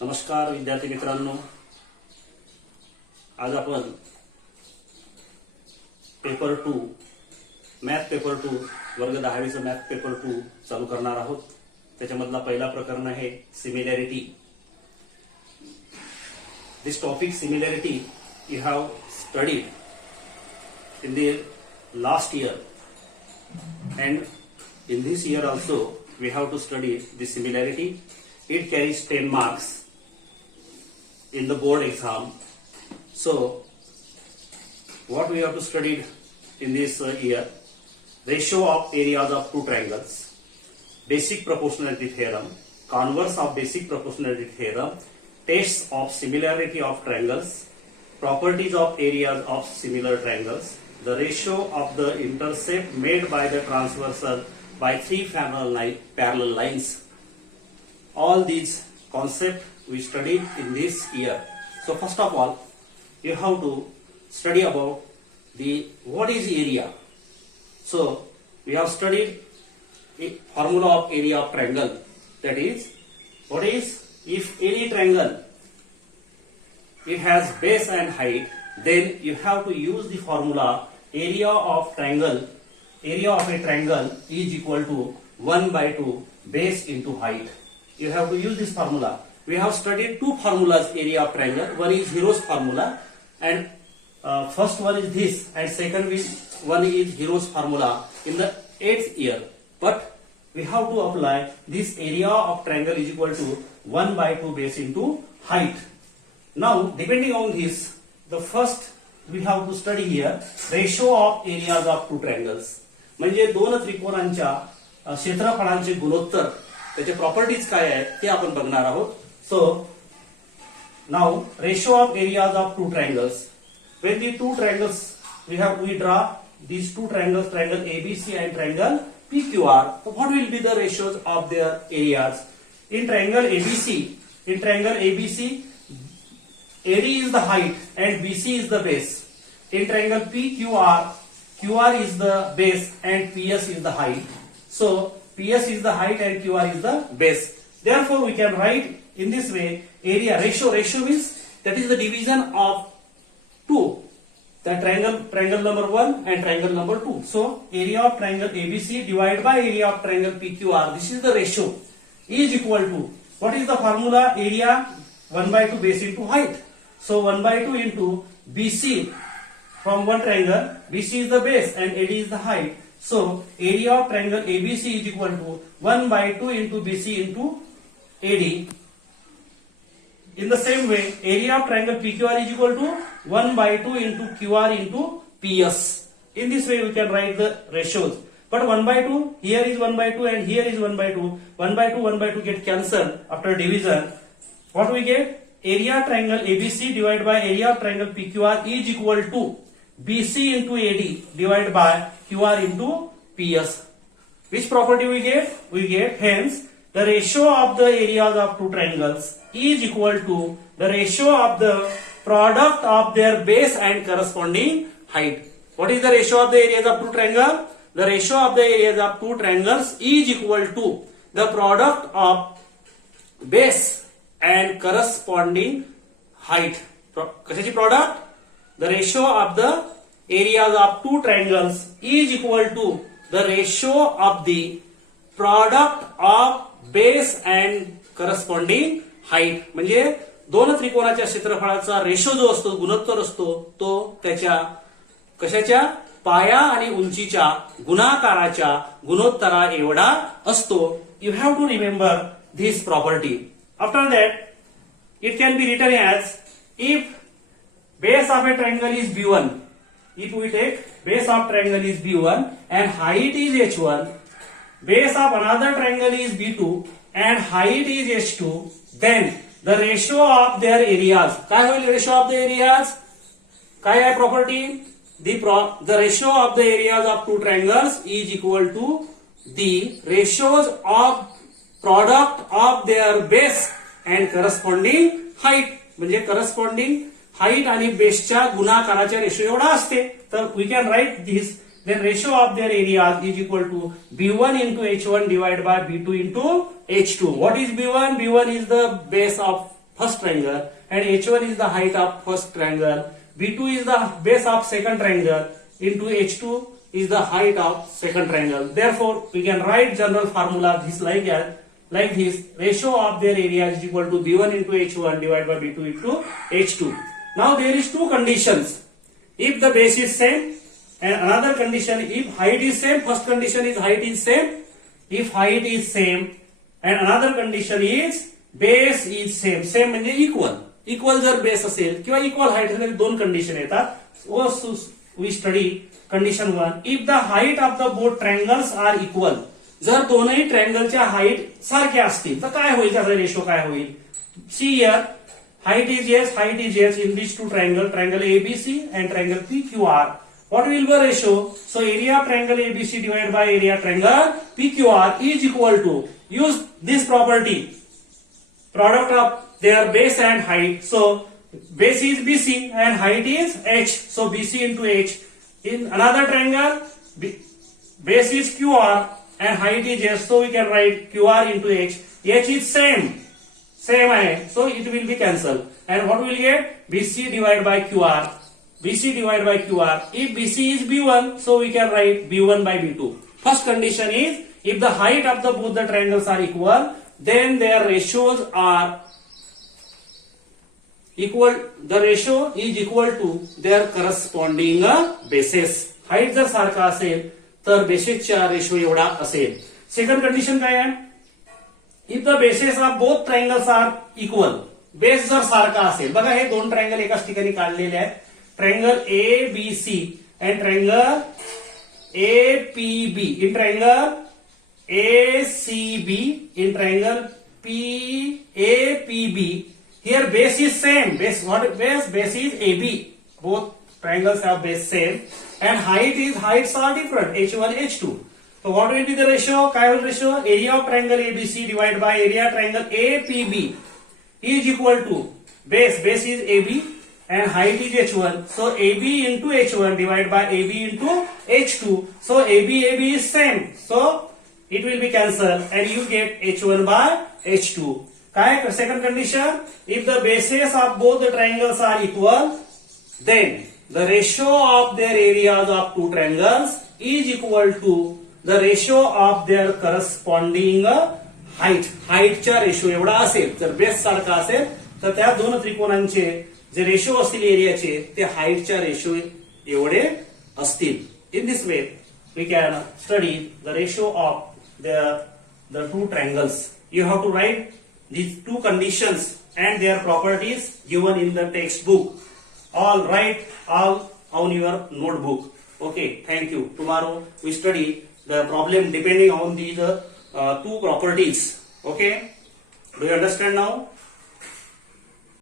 नमस्कार विद्यार्थी मित्रांनो, आज आपण पेपर 2 मॅथ पेपर 2 वर्ग 10वीचं मॅथ पेपर 2 चालू करणार आहोत। त्याच्यामधला पहिला प्रकरण आहे similarity. This topic similarity you have studied in the last year and in this year also we have to study the similarity. It carries 10 marks in the board exam. So what we have to study in this year: ratio of areas of two triangles, basic proportionality theorem, converse of basic proportionality theorem, tests of similarity of triangles, properties of areas of similar triangles, the ratio of the intercept made by the transversal by three parallel lines. All these concepts we studied in this year. So first of all, you have to study about what is area. So we have studied a formula of area of triangle. That is, what is, if any triangle it has base and height, then you have to use the formula area of a triangle is equal to 1 by 2 base into height. You have to use this formula. We have studied two formulas area of triangle. One is Hero's formula, and first one is this, and second one is Hero's formula in the 8th year. But we have to apply this area of triangle is equal to 1 by 2 base into height. Now, depending on this, the first we have to study here ratio of areas of two triangles. म्हणजे दोन त्रिकोणांच्या क्षेत्रफळांचे गुणोत्तर, त्याचे properties काय आहेत ते आपण बघणार आहोत. So now ratio of areas of two triangles. When the two triangles we draw these two triangles, triangle ABC and triangle PQR. So what will be the ratios of their areas? In triangle ABC, AD is the height and BC is the base. In triangle PQR, QR is the base and PS is the height. So PS is the height and QR is the base. Therefore, we can write in this way: area ratio. Ratio means that is the division of two. The triangle number 1 and triangle number 2. So area of triangle ABC divided by area of triangle PQR. This is the ratio. Is equal to, what is the formula? Area 1 by 2 base into height. So 1 by 2 into BC. From one triangle, BC is the base and AD is the height. So area of triangle ABC is equal to 1 by 2 into BC into AD. In the same way, area of triangle PQR is equal to 1 by 2 into QR into PS. In this way, we can write the ratios. But 1 by 2, here is 1 by 2 and here is 1 by 2. 1 by 2 get cancelled after division. What we get? Area triangle ABC divided by area of triangle PQR is equal to BC into AD divided by QR into PS. Which property we get? We get hence the ratio of the areas of two triangles is equal to the ratio of the product of their base and corresponding height. What is the ratio of the areas of two triangles? The ratio of the areas of two triangles is equal to the product of base and corresponding height. कशाची product? The ratio of the areas of two triangles is equal to the ratio of the product of base and corresponding height. म्हणजे दोन त्रिकोणाच्या क्षेत्रफळाचा ratio जो असतो, गुणोत्तर असतो, तो त्याच्या कशाच्या पाया आणि उंचीच्या गुणाकाराच्या गुणोत्तरा एवढा असतो. You have to remember this property. After that, it can be written as, if base of a triangle is B1, if we take base of triangle is B1 and height is H1, base of another triangle is B2 and height is H2, then the ratio of their areas, काय होईल ratio of the areas? काय आहे property? The ratio of the areas of two triangles is equal to the ratios of product of their base and corresponding height. म्हणजे corresponding height आणि बेसच्या गुणाकाराच्या ratio एवढा असते. तर we can write this then ratio of their areas is equal to B1 into H1 divided by B2 into H2. What is B1? B1 is the base of first triangle and H1 is the height of first triangle. B2 is the base of second triangle into H2 is the height of second triangle. Therefore, we can write general formula this like this. Ratio of their area is equal to B1 into H1 divided by B2 into H2. Now there is two conditions. If the base is same and another condition if height is same. First condition is height is same. If height is same and another condition is base is same. Same म्हणजे equal जर base असेल किंवा equal height असेल दोन condition येतात. We study condition 1. If the height of the both triangles are equal. जर दोनही ट्रायंगलच्या height सारख्या असतील तर काय होईल, त्याचा रेशो काय होईल. See here height is yes in these two triangle ABC and triangle PQR. What will be the ratio? So area of triangle ABC divided by area triangle PQR is equal to, use this property, product of their base and height. So base is BC and height is H. So BC into H. In another triangle, base is QR and height is S. So we can write QR into H. H is same hai, so it will be cancelled. And what we will get? BC divided by QR. BC divided by QR. If BC is B1, so we can write B1 by B2. First condition is if the height of the both the triangles are equal, then their ratios are equal. The ratio is equal to their corresponding bases. Height जर सारखा असेल तर बेसेसचा ratio एवढा असेल. Second condition काय आहे? If the bases of both triangles are equal. Base जर सारखा असेल. बघा हे दोन ट्रायंगल एकाच ठिकाणी काढलेले आहेत. Triangle A B C and triangle A P B. In triangle A C B in triangle P A P B. Here base is same. Base what base? Base is AB. Both triangles have base same and heights are different. H1 H2. So what will be the ratio? What will ratio? Area of triangle ABC divided by area triangle APB is equal to base is AB and height is H1. So AB into H1 divided by AB into H2. So AB is same. So it will be cancelled and you get H1 by H2. Second condition, if the bases of both the triangles are equal, then the ratio of their areas of two triangles is equal to the ratio of their corresponding height. हाईटच्या ratio एवढा असेल. जर base सारखा असेल तर त्या दोन त्रिकोणांचे जे ratio असतील एरियाचे ते हाईटच्या रेशो एवढे असतील. In this way we can study the ratio of the two triangles. You have to write these two conditions and their properties given in the textbook. All write all on your notebook. Okay, thank you. Tomorrow we study the problem depending on these two properties. Okay, do you understand now?